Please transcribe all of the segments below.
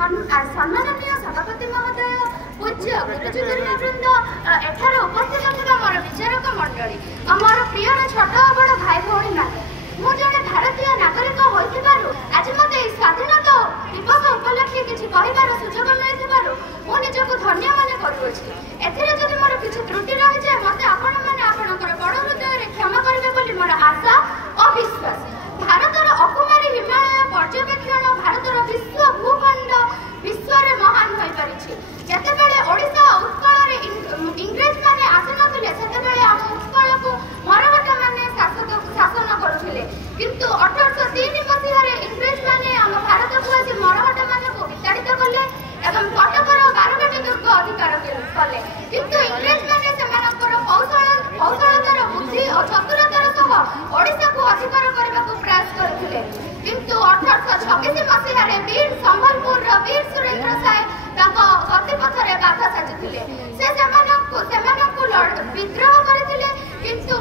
सम्माननीय सभापति महोदय, पूज्य गुरुजनवृंद, एठार उपस्थित थिबा मोर विचारक मंडली, मोर प्रिय छोट बड़ भाई भौणी माने, मु जने भारतीय नागरिक होइथिबारु आज मते स्वाधीनता दिवस उपलक्षे किछि कहिबार सुजोग मिलिथिबारु मु निजको धन्य माने करूछि। एथिरे जदि मोर किछि त्रुटि रहि जाय मते आपण माने आपणकर बड़ हृदय रे क्षमा करिबे बोली मोर आशा और विश्वास। भारतर अकुमारी हिमालय पर्यवेक्षण भारतर विश्व भूखंड विश्व रे महान होई परिछि। जेतेबेले ओडिशा उत्कल रे इंग्रेज माने आसी नथिले सेतेबेले हम उत्कल को मराठा माने शासन करुथिले, किंतु 1803 मसीहा रे इंग्रेज माने हम भारत को आसी मराठा माने को विताड़ित कले एवं कटकर 12 दुर्ग अधिकार कले, किंतु इंग्रेज माने सेमानकर कौशलतार बुद्धि और चतुरतार सह ओडिशा को अधिकार करबा को प्रयास करथिले, किंतु 1826 मसीहा रे वीर संबलपुर रो वीर सुरेंद्र साय ताको गतिपथरे बाधा साजिथिले। से सेमानकु विद्रोह करथिले, किंतु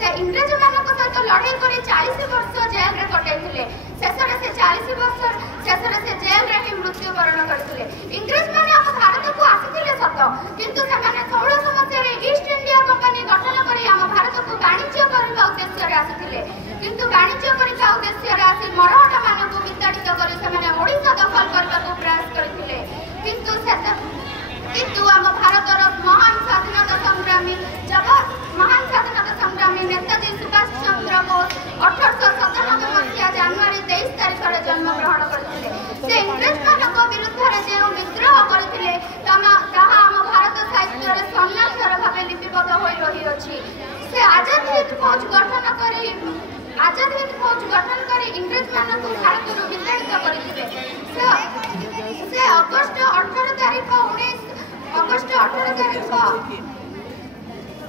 से इंग्रेज मानक सहित लड़ाई कर 40 वर्ष जेल रे कटाइथिले। शेषरे से 40 वर्ष शेषरे से जेल रे ही मृत्युवरण करथिले। इंग्रेज माने हम भारत को आसीथिले सत, किंतु सेमाने 1600 मसीहा रे ईस्ट इंडिया कंपनी गठन करी हम भारत को वाणिज्य करबा उद्देश्य रे आसीथिले, किंतु वाणिज्य करबा उद्देश्य रे आसी मराठा मानक विताड़ित करी सेमाने ओडिशा दखल करबा को प्रयास करथिले। किंतु हम भारतर महान स्वाधीनता संग्रामी नेताजी सुभाष चंद्र बोस 1897 मसीहा जनवरी 23 तारिख रे जन्म ग्रहण करथिले। से इंग्रेज मानक विरुद्ध रे जे विद्रोह करथिले ताहा हम भारत साहित्य रे सम्मानकर भाबे लिपिबद्ध होई रही अछि। से आजाद हिंद फौज गठन करी इंग्रेज मानक भारत रो विताड़ित करथिले। से अगस्त 18 तारिख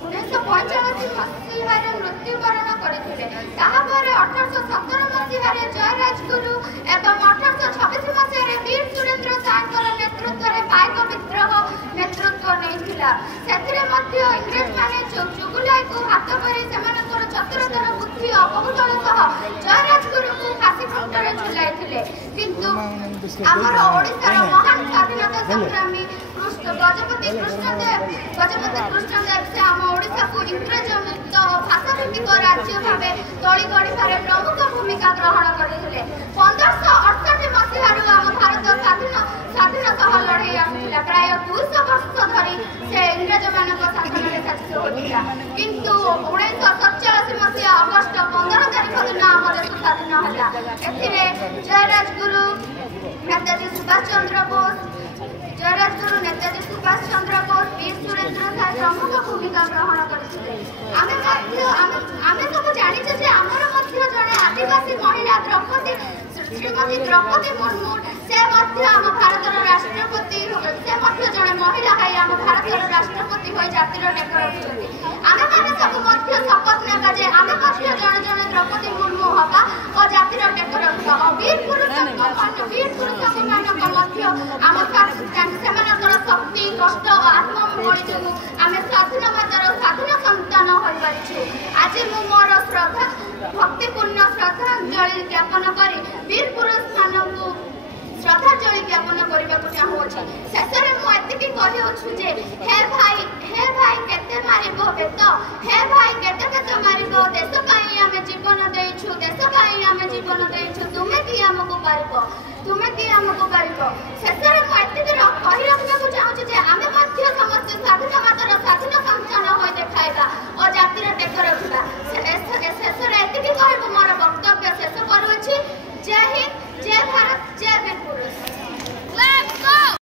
1945 मसीहा रे मृत्युवरण करथिले। ताहापर 1817 मसीहा रे जयराजगुरु एवं 1826 मसीहा रे वीर सुरेंद्र सायकर नेतृत्व रे पाइक विद्रोह नेतृत्व नैथिला। सेथिरे मध्य इंग्रेज माने जुगुलाई को हाथ करी सेमानकर चतुरतार बुद्धि और कौशल सह जयराजगुरु को फांसी खुंटरे झुलाइथिले, किंतु हमर ओडिशार महान स्वाधीनता संग्रामी गजपति कृष्णदेव से आम ओडिशा को इंग्रेज मुक्त भाषा भित्तिक राज्य भाव तली गढ़िबार प्रमुख भूमिका ग्रहण करते। 1568 मसीह आम भारत स्वाधीनता लड़ाई आसला। प्राय 200 वर्ष धरी से इंग्रेज मान शासन में शासित होता, किंतु 1947 मसीहा अगस्ट 15 तारिख दिन आम देश स्वाधीन है। जयराजगुरु नेताजी सुभाष चंद्र बोस वीर सुरेंद्र साय प्रमुख भूमिका ग्रहण करथिले। आमे सब जानिछे जे हमर मध्य जने आदिवासी महिला श्रीमती द्रौपदी मुर्मू से मध्य हम भारतर राष्ट्रपति से मध्य जने महिला है हम भारतर राष्ट्रपति होई जातिर टेक रखिछथि। आमे माने सब मध्य शपथ नेबा जे आमे मध्य जने जने द्रौपदी मुर्मू हबा और जातिर टेक रखिबा और वीर पुरुष मानक मध्य हम सेमानकर शक्ति कष्ट और आत्मबली जो आम स्वाधीन भारतर स्वाधीन संतान हो पारिछु। आज मु मोर भक्तिपूर्ण श्रद्धांजलि ज्ञापन करी वीर पुरुष मानक श्रद्धांजलि ज्ञापन करने को चाहूँगी। शेष में मुझे कहूँ जे हे भाई केते मारिबो बेत, हे भाई केते केते मारिबो, देश पाई आमे जीवन देइछु, देश पाई आमे जीवन देइछु, तुमे कि हमको पारिबो, तुमे कि हमको पारिबो। शेष